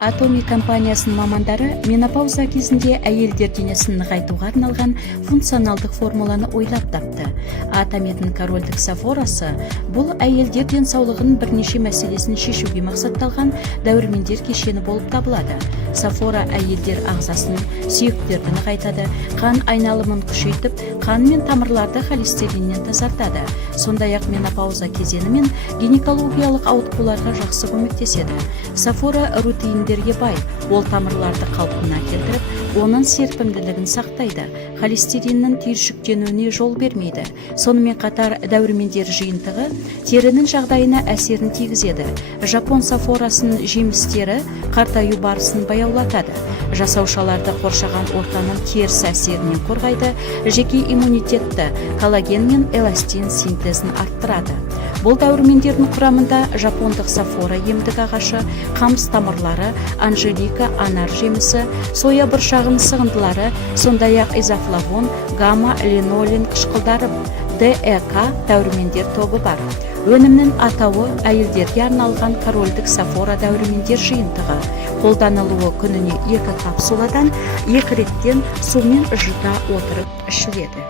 Atomi компаниясының мамандары менопауза кезінде әйелдер денесін нығайтуға арналған функционалдық формуланы ойлап тапты. Атометтің корольдік сафорасы бұл әйелдер денсаулығының бірнеше мәселесін шешуге мақсатталған дәрумендер кешені болып табылады. Сафора әйелдер ағзасын, сүйектерді нығайтады, қан айналымын күшейтіп, қан мен тамырларды холестериннен тазартады. Сондай-ақ менопауза кезеңі мен гинекологиялық ауытқуларға жақсы көмектеседі. Сафора рутеиндерге бай, ол тамырларды қалпына келтіріп, оның серпімділігін сақтайды, холестериннің түйіршіктенуіне жол бермейді. Сонымен қатар дәрумендер жиынтығы терінің жағдайына әсерін тигізеді. Жапон сафорасын жемістері қартаю барысын баяулатады. Жасаушаларды қоршаған ортаның теріс әсерінен қорғайды, жеке иммунитетті, коллаген мен эластин синтезін арттырады. Бұл дәрумендердің құрамында жапондық сафора емдік ағашы, қамыс тамырлары, анжелика, анар жемісі, соя бұршағының сығындылары, сондай-ақ изофлавон, гамма, линолин қышқылдары, ДЭК дәрумендер тобы бар. Өнімнің атауы әйелдерге арналған корольдік сафора дәрумендер жиынтығы. Қолданылуы күніне 2 капсуладан 2 реттен сумен жұта отырып ішіледі.